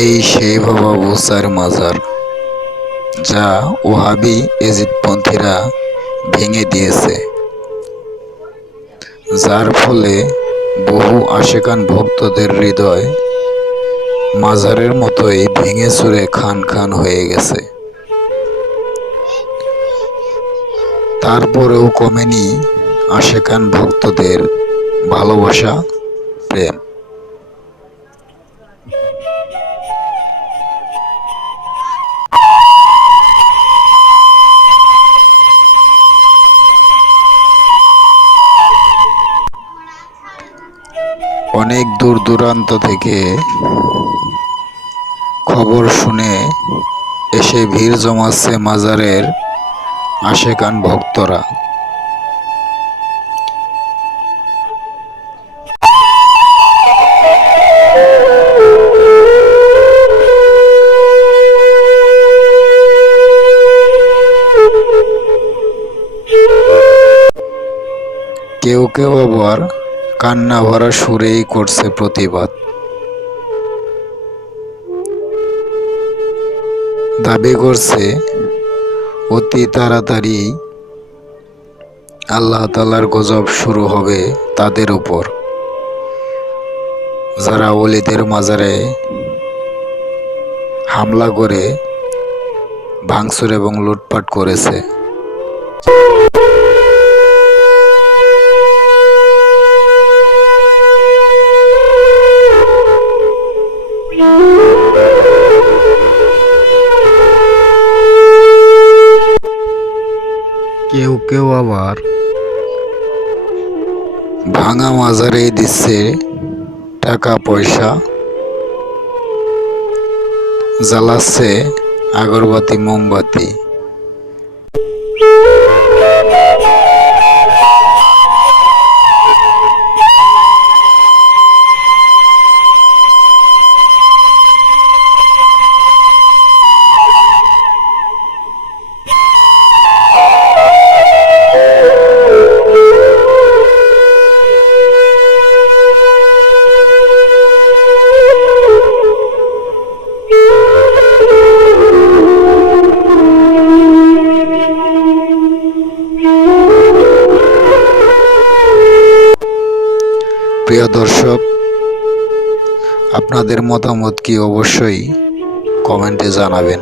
এই সেই বাবা মুসার মাজার, যা ওহাবি এজিদপন্থীরা ভেঙে দিয়েছে। যার ফলে বহু আশেকান ভক্তদের হৃদয় মাজারের মতোই ভেঙে চুরে খান খান হয়ে গেছে। তারপরেও কমেনি আশেকান ভক্তদের ভালোবাসা, প্রেম। অনেক দূর দূরান্ত থেকে খবর শুনে এসে ভিড় জমাচ্ছে মাজারের আশেকান ভক্তরা। কেউ কেউ আবার কান্না ভরা সুরেই করছে প্রতিবাদ। দাবি করছে, অতি তাড়াতাড়ি আল্লাহ তালার গজব শুরু হবে তাদের উপর। যারা অলিদের মাজারে হামলা করে, ভাঙচুর এবং লুটপাট করেছে। কেউ কেউ আবার ভাঙা মাজারে দিচ্ছে টাকা পয়সা। জ্বালাচ্ছে আগরবাতি মোমবাতি। প্রিয় দর্শক আপনাদের মতামত কি অবশ্যই কমেন্টে জানাবেন।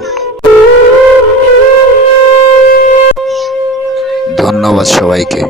ধন্যবাদ সবাইকে।